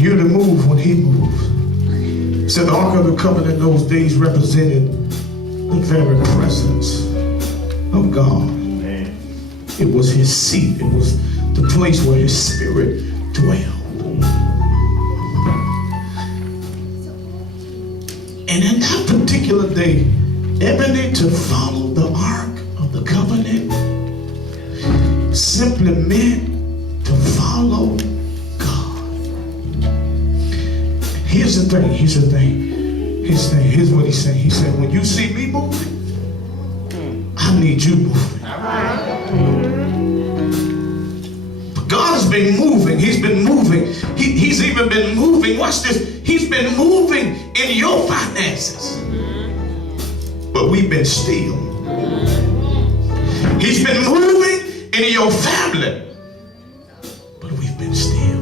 You're to move when he moves. It said the Ark of the Covenant in those days represented the very presence of God. It was his seat. It was the place where his spirit dwelled. And in that particular day, Ebony, to follow the Ark of the Covenant simply meant to follow God. Here's the thing. Here's what he said. He said, when you see me moving, I need you moving. But God has been moving. He's been moving. He's even been moving. Watch this. He's been moving in your finances. But we've been still. He's been moving in your family. But we've been still.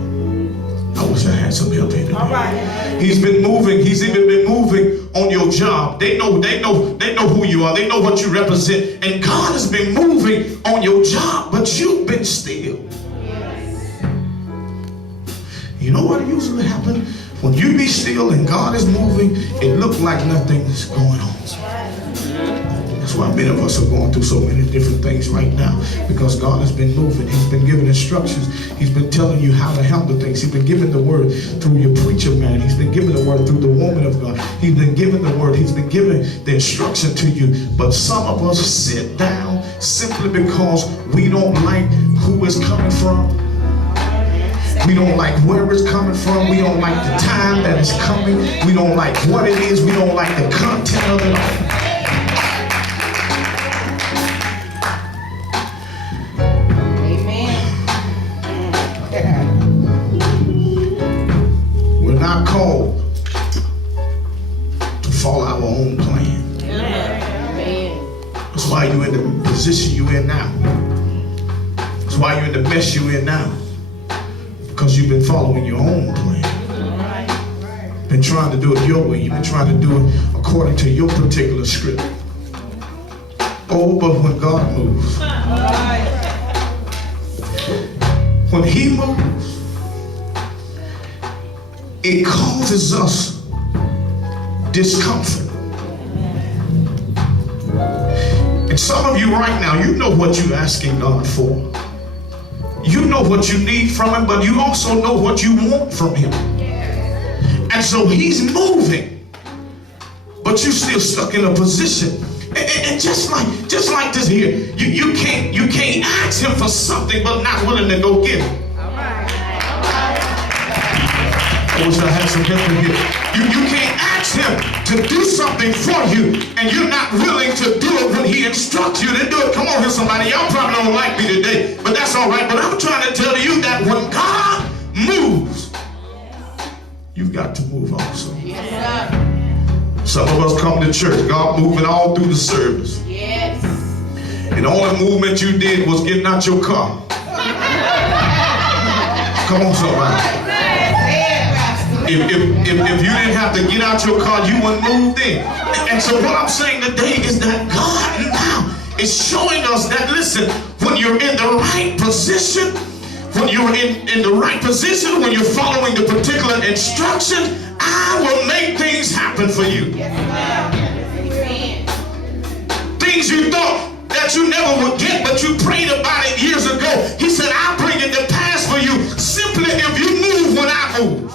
I wish I had some help here today. All right. He's been moving. He's even been moving on your job. They know who you are. They know what you represent. And God has been moving on your job, but you've been still. Yes. You know what usually happens? When you be still and God is moving, it looks like nothing is going on. That's why many of us are going through so many different things right now, because God has been moving. He's been giving instructions. He's been telling you how to handle things. He's been giving the word through your preacher man. He's been giving the word through the woman of God. He's been giving the word. He's been giving the instruction to you. But some of us sit down simply because we don't like who it's coming from. We don't like where it's coming from. We don't like the time that it's coming. We don't like what it is. We don't like the content of it all. We're not called to follow our own plan. That's why you're in the position you're in now. That's why you're in the mess you're in now. Because you've been following your own plan. Been trying to do it your way. You've been trying to do it according to your particular script. Oh, but when God moves, when he moves, it causes us discomfort. And some of you right now, you know what you're asking God for. You know what you need from him, but you also know what you want from him. And so he's moving, but you're still stuck in a position. And just like this here, you can't ask him for something but not willing to go get it. I wish I had some help in here. You can't ask him to do something for you and you're not willing to do it when he instructs you to do it. Come on here, somebody. Y'all probably don't like me today, but that's all right. But I'm trying to tell you that when God moves, you've got to move also. Yes. Some of us come to church, God moving all through the service. Yes. And the only movement you did was getting out your car. Come on, somebody. If you didn't have to get out your car, you wouldn't move in. And so what I'm saying today is that God now is showing us that, listen, when you're in the right position, when you're in the right position, when you're following the particular instruction, I will make things happen for you. Things you thought that you never would get, but you prayed about it years ago. He said, I'll bring it to pass for you simply if you move when I move.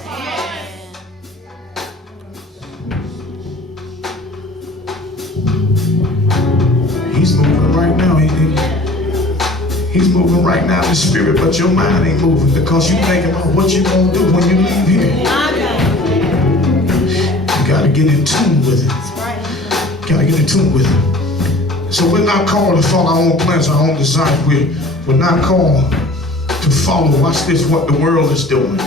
He's moving right now, ain't he? He's moving right now in the spirit, but your mind ain't moving because you're thinking about what you're going to do when you leave here. You got to get in tune with it. Got to get in tune with it. So we're not called to follow our own plans, our own desires. We're not called to follow, watch this, what the world is doing.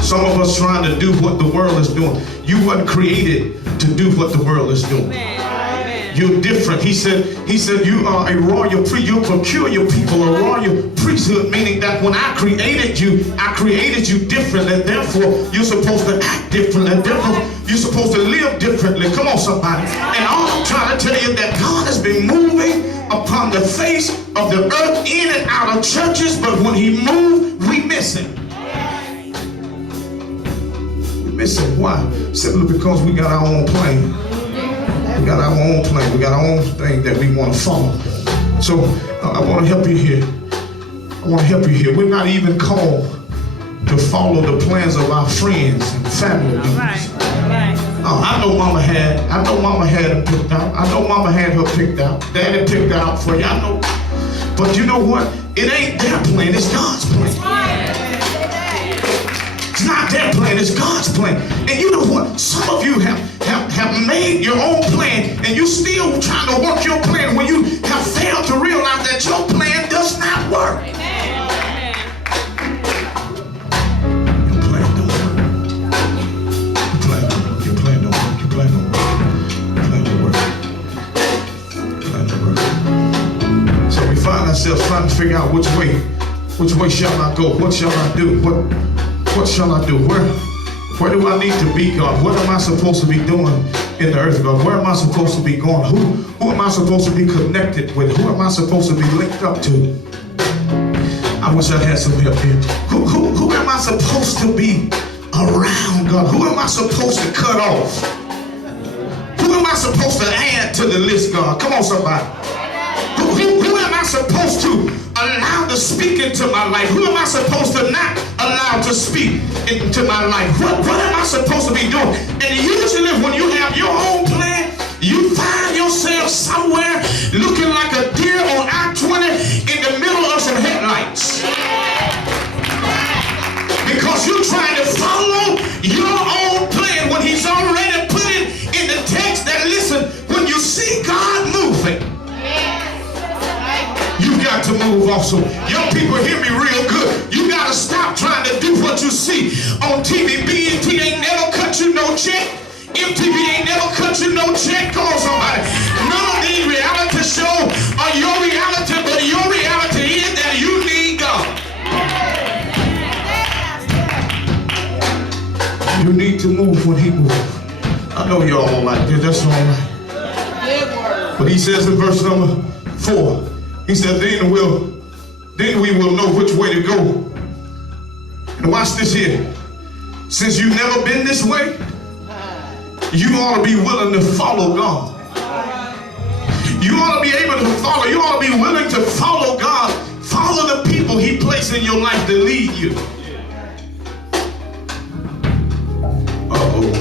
Some of us trying to do what the world is doing. You weren't created to do what the world is doing. You're different. He said you are a royal priest. You're a peculiar people, a royal priesthood, meaning that when I created you different, and therefore you're supposed to act different, and therefore you're supposed to live differently. Come on, somebody. And all I'm trying to tell you that God has been moving upon the face of the earth in and out of churches, but when he moves, we miss him. Listen, why? Simply because we got our own plan. We got our own plan. We got our own thing that we want to follow. So I want to help you here. I want to help you here. We're not even called to follow the plans of our friends and family members. I know Mama had them picked out. I know Mama had her picked out. Daddy picked out for you. I know. But you know what? It ain't their plan. It's God's plan. It's not their plan. It's God's plan. And you know what? Some of you have made your own plan, and you still trying to work your plan when you have failed to realize that your plan does not work. Trying to figure out which way shall I go? What shall I do? What shall I do? Where do I need to be, God? What am I supposed to be doing in the earth, God? Where am I supposed to be going? Who am I supposed to be connected with? Who am I supposed to be linked up to? I wish I had some help here. Who am I supposed to be around, God? Who am I supposed to cut off? Who am I supposed to add to the list, God? Come on, somebody. Who am I supposed to allow to speak into my life? Who am I supposed to not allow to speak into my life? What am I supposed to be doing? And usually when you have your own plan, you find yourself somewhere looking like a deer on I-20 in the middle of some headlights. Because you're trying to follow your own plan when he's already put it in the text that, listen, when you see God moving, you got to move also. Young people, hear me real good. You got to stop trying to do what you see on TV. BET ain't never cut you no check. MTV ain't never cut you no check. Come on, somebody. None of these reality shows are your reality, but your reality is that you need God. You need to move when he moves. I know y'all don't like this. That's all right. But he says in verse number 4, he said, then we will know which way to go. And watch this here. Since you've never been this way, you ought to be willing to follow God. You ought to be able to follow. You ought to be willing to follow God. Follow the people he placed in your life to lead you. Uh-oh.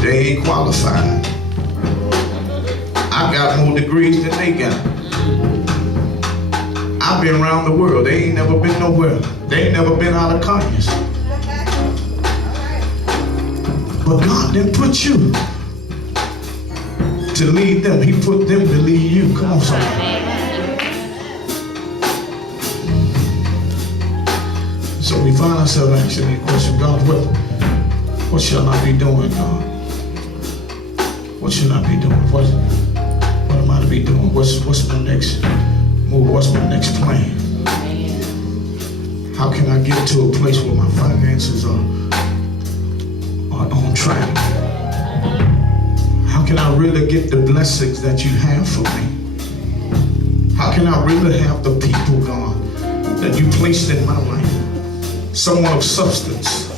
They ain't qualified. I got more degrees than they got. I've been around the world. They ain't never been nowhere. They ain't never been out of Conyers. But God didn't put you to lead them. He put them to lead you. Come on, somebody. So we find ourselves asking the question, God, what shall I be doing, God? What should I be doing? What am I to be doing? What's my next move? What's my next plan? How can I get to a place where my finances are on track? How can I really get the blessings that you have for me? How can I really have the people, God, that you placed in my life? Someone of substance.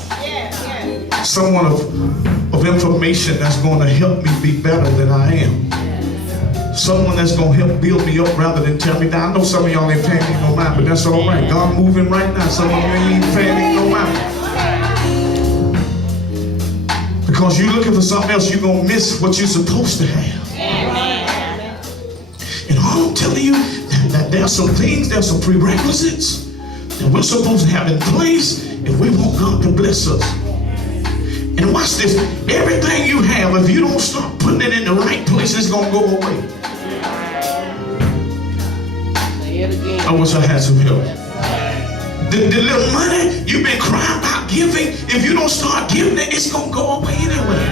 Someone of information that's going to help me be better than I am. Someone that's going to help build me up rather than tear me down. I know some of y'all ain't paying me no mind, but that's all right. God moving right now. Some of you ain't even paying me no mind. Because you're looking for something else, you're going to miss what you're supposed to have. And all I'm telling you, that there's some things, there's some prerequisites that we're supposed to have in place if we want God to bless us. And watch this, everything you have, if you don't start putting it in the right place, it's going to go away. I wish I had some help. The little money you've been crying about giving, if you don't start giving it, it's going to go away anyway.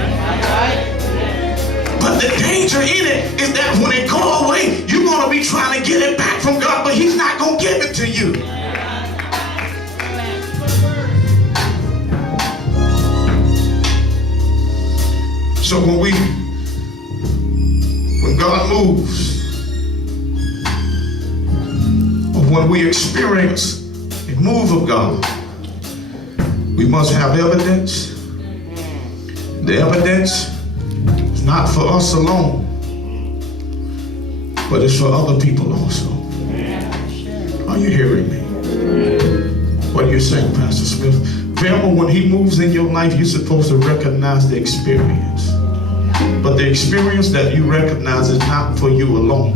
But the danger in it is that when it go away, you're going to be trying to get it back from God, but he's not going to give it to you. So when God moves, or when we experience a move of God, We must have evidence. The evidence is not for us alone, but it's for other people also. Are you hearing me? What are you saying, Pastor Smith? Remember, when he moves in your life, you're supposed to recognize the experience. But the experience that you recognize is not for you alone.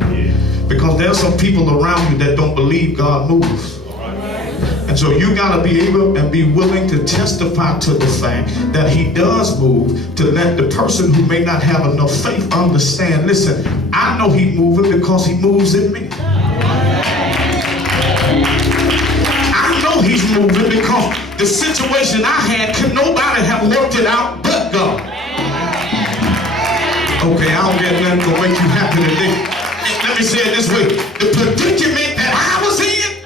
Because there's some people around you that don't believe God moves. And so you got to be able and be willing to testify to the fact that he does move, to let the person who may not have enough faith understand, listen, I know he's moving because he moves in me. I know he's moving because the situation I had, could nobody have worked it out but God. Okay, I don't get nothing to make you happy today. Let me say it this way. The predicament that I was in,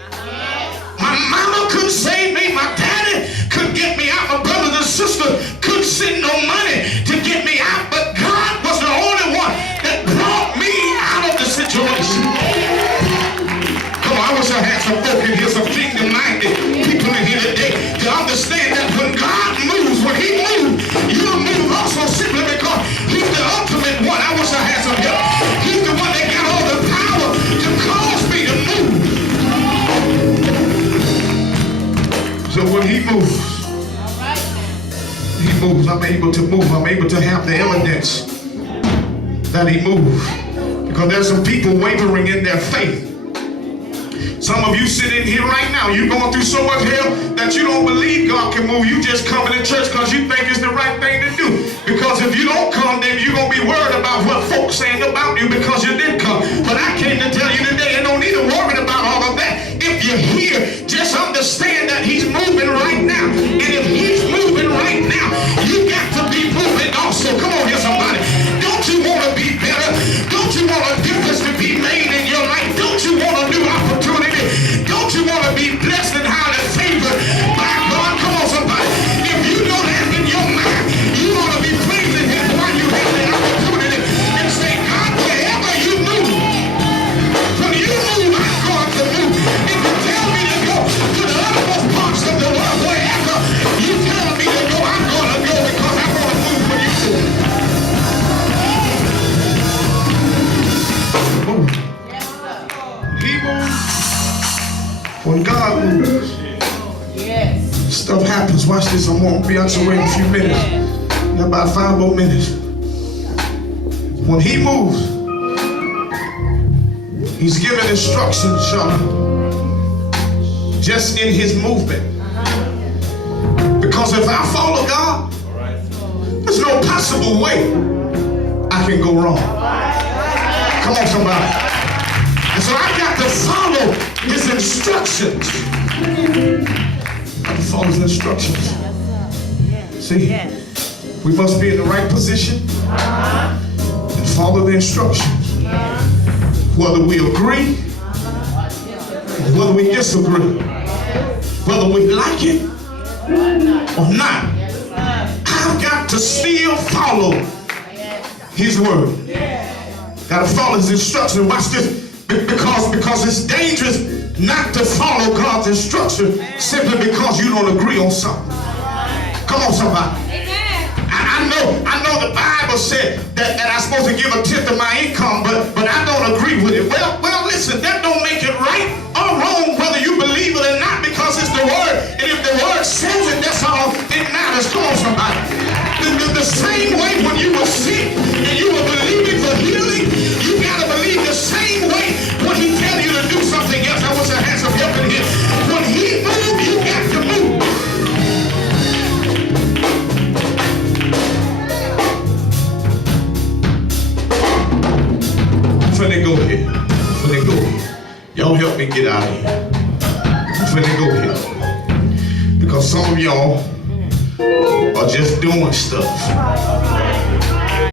my mama couldn't save me, my daddy couldn't get me out, my brothers and sisters couldn't send no money to get me out, but God was the only one that brought me out of the situation. Come on, I wish I had some folk in here, some kingdom-minded people in here today to understand that when God moves, when he moves, you'll move also simply because he's the ultimate one. I wish I had some help. He's the one that got all the power to cause me to move. So when he moves, I'm able to move. I'm able to have the evidence that he moved. Because there's some people wavering in their faith. Some of you sitting here right now, you're going through so much hell that you don't believe God can move. You just coming to church because you think it's the right thing to do. Because if you don't come, then you're going to be worried about what folks saying about you because you didn't come. But I came to tell you today, you don't need to worry about all of that. If you're here, just understand that he's moving right now. And if he's moving right now, you got to be moving also. Come on here, somebody. Don't you want to be better? Don't you want a difference to be made in your life? Don't you want a new opportunity? Don't you want to be blessed and highly favored by God? Come on, somebody. If you know that in your mind, you want to be praising him while you have the opportunity and say, God, wherever you move, when you move, I'm going to move. If you tell me to go to the uttermost parts of the world, wherever you tell me to go, I'm going to go because I want to move when you move. Move. He moves. When God moves, stuff happens. Watch this. I'm going to be out your way in a few minutes. In about 5 more minutes. When he moves, he's giving instructions, Sean, just in his movement. Because if I follow God, there's no possible way I can go wrong. Come on, somebody. And so I got to follow his instructions. I have to follow his instructions. See, we must be in the right position and follow the instructions. Whether we agree, whether we disagree, whether we like it or not, I've got to still follow his word. Got to follow his instructions. Watch this. Because it's dangerous not to follow God's instruction simply because you don't agree on something. Come on, somebody. I know the Bible said that I'm supposed to give a tenth of my income, but I don't agree with it. Well, listen, that don't make it right or wrong whether you believe it or not, because it's the word. And if the word says it, that's all it matters. Come on, somebody. The same way when you were sick and you were believing for healing, you gotta believe the same way when he tell you to do something else. I wish I had some help in here. When he moves, you got to move. I'm finna go here. Y'all help me get out of here. I'm finna go here. Because some of y'all are just doing stuff.